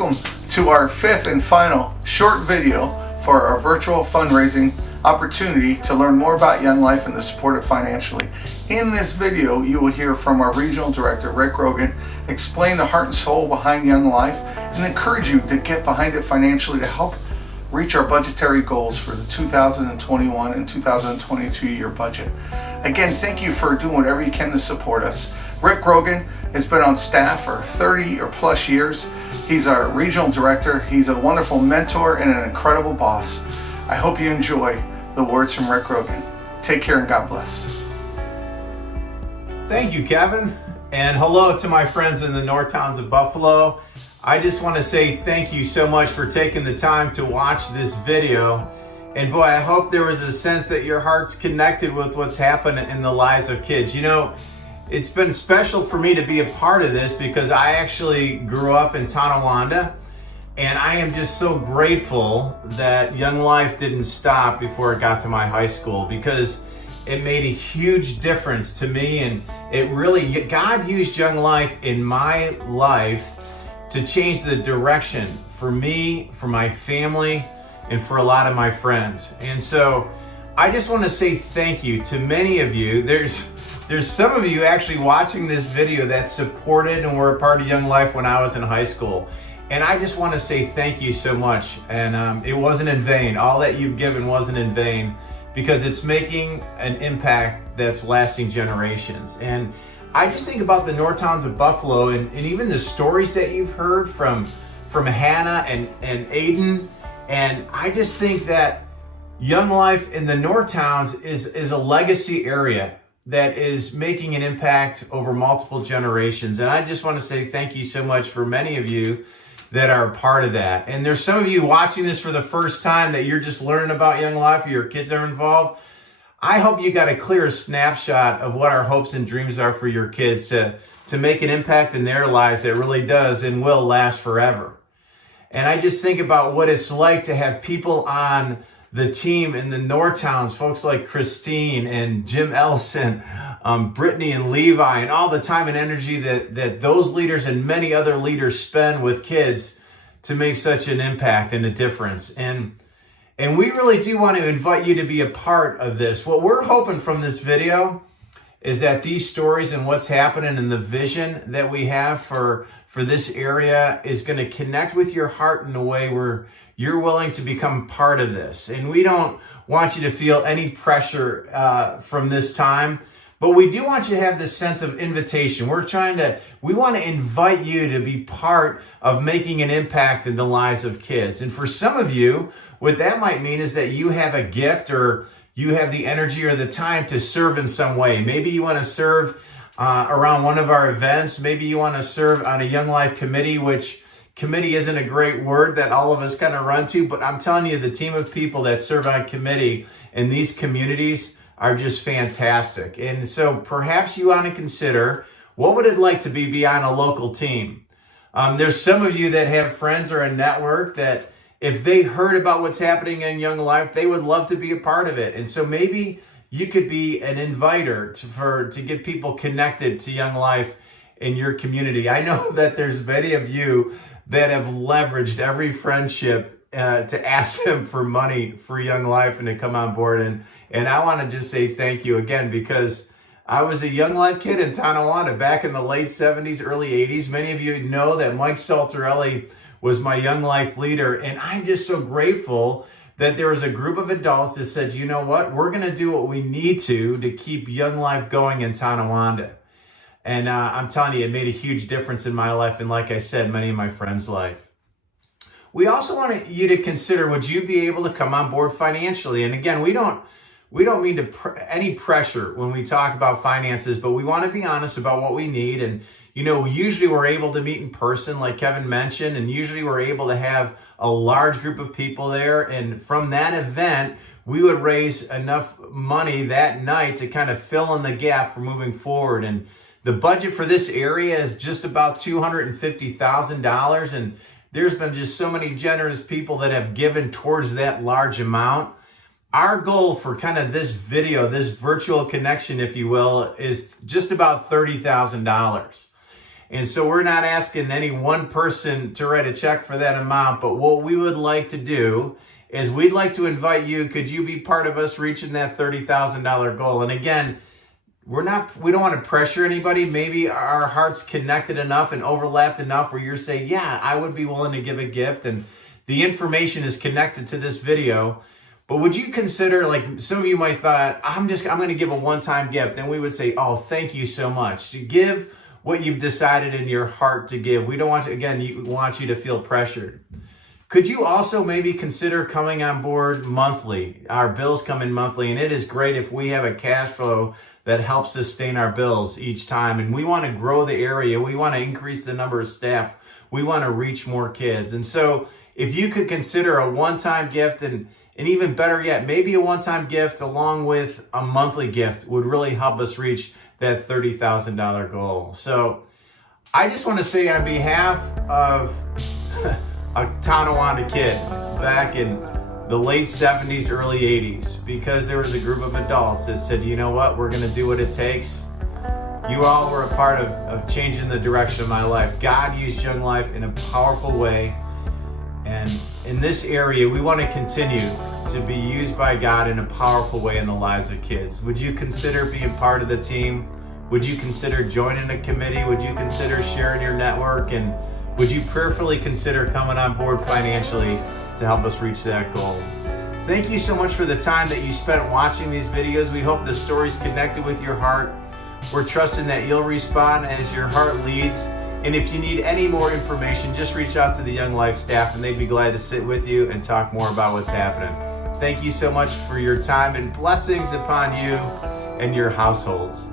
welcome to our fifth and final short video for our virtual fundraising opportunity to learn more about Young Life and to support it financially. In this video, you will hear from our Regional Director, Rick Rogan, explain the heart and soul behind Young Life and encourage you to get behind it financially to help reach our budgetary goals for the 2021 and 2022 year budget. Again, thank you for doing whatever you can to support us. Rick Rogan has been on staff for 30 or plus years. He's our regional director. He's a wonderful mentor and an incredible boss. I hope you enjoy the words from Rick Rogan. Take care and God bless. Thank you, Kevin. And hello to my friends in the North Towns of Buffalo. I just want to say thank you so much for taking the time to watch this video. And boy, I hope there was a sense that your heart's connected with what's happening in the lives of kids. You know, it's been special for me to be a part of this because I actually grew up in Tonawanda, and I am just so grateful that Young Life didn't stop before it got to my high school, because it made a huge difference to me. And it really, God used Young Life in my life to change the direction for me, for my family, and for a lot of my friends. And so I just want to say thank you to many of you. There's some of you actually watching this video that supported and were a part of Young Life when I was in high school. And I just want to say thank you so much. And it wasn't in vain. All that you've given wasn't in vain, because it's making an impact that's lasting generations. And I just think about the North Towns of Buffalo and even the stories that you've heard from Hannah and Aiden. And I just think that Young Life in the North Towns is a legacy area that is making an impact over multiple generations. And I just want to say thank you so much for many of you that are a part of that. And there's some of you watching this for the first time that you're just learning about Young Life, or your kids are involved. I hope you got a clear snapshot of what our hopes and dreams are for your kids to make an impact in their lives that really does and will last forever. And I just think about what it's like to have people on the team in the North Towns, folks like Christine and Jim Ellison, Brittany and Levi, and all the time and energy that those leaders and many other leaders spend with kids to make such an impact and a difference. And we really do want to invite you to be a part of this. What we're hoping from this video is that these stories and what's happening and the vision that we have for this area is going to connect with your heart in a way where you're willing to become part of this. And we don't want you to feel any pressure from this time, but we do want you to have this sense of invitation. We want to invite you to be part of making an impact in the lives of kids. And for some of you, what that might mean is that you have a gift, or you have the energy or the time to serve in some way. Maybe you want to serve around one of our events. Maybe you want to serve on a Young Life committee, which committee isn't a great word that all of us kind of run to, but I'm telling you, the team of people that serve on committee in these communities are just fantastic. And so perhaps you want to consider, what would it like to be on a local team? There's some of you that have friends or a network that if they heard about what's happening in Young Life, they would love to be a part of it. And so maybe you could be an inviter to get people connected to Young Life in your community. I know that there's many of you that have leveraged every friendship to ask them for money for Young Life and to come on board. And I want to just say thank you again, because I was a Young Life kid in Tonawanda back in the late 70s, early 80s. Many of you know that Mike Saltarelli was my Young Life leader. And I'm just so grateful that there was a group of adults that said, you know what, we're going to do what we need to keep Young Life going in Tonawanda. And I'm telling you, it made a huge difference in my life. And like I said, many of my friends' life. We also want you to consider, would you be able to come on board financially? And again, we don't mean any pressure when we talk about finances, but we want to be honest about what we need. And, you know, usually we're able to meet in person, like Kevin mentioned, and usually we're able to have a large group of people there. And from that event, we would raise enough money that night to kind of fill in the gap for moving forward. And the budget for this area is just about $250,000. And there's been just so many generous people that have given towards that large amount. Our goal for kind of this video, this virtual connection, if you will, is just about $30,000. And so we're not asking any one person to write a check for that amount, but what we would like to do is we'd like to invite you. Could you be part of us reaching that $30,000 goal? And again, we don't want to pressure anybody. Maybe our hearts connected enough and overlapped enough where you're saying, yeah, I would be willing to give a gift, and the information is connected to this video. But would you consider, like some of you might thought, I'm going to give a one-time gift. And we would say, oh, thank you so much. To give what you've decided in your heart to give. We don't want to, again, we want you to feel pressured. Could you also maybe consider coming on board monthly? Our bills come in monthly, and it is great if we have a cash flow that helps sustain our bills each time. And we want to grow the area. We want to increase the number of staff. We want to reach more kids. And so if you could consider a one-time gift, and even better yet, maybe a one-time gift along with a monthly gift would really help us reach that $30,000 goal. So I just want to say on behalf of a Tonawanda kid back in the late 70s, early 80s, because there was a group of adults that said, you know what, we're going to do what it takes. You all were a part of changing the direction of my life. God used Young Life in a powerful way. And in this area, we want to continue to be used by God in a powerful way in the lives of kids. Would you consider being part of the team? Would you consider joining a committee? Would you consider sharing your network? And would you prayerfully consider coming on board financially to help us reach that goal? Thank you so much for the time that you spent watching these videos. We hope the stories connected with your heart. We're trusting that you'll respond as your heart leads. And if you need any more information, just reach out to the Young Life staff and they'd be glad to sit with you and talk more about what's happening. Thank you so much for your time, and blessings upon you and your households.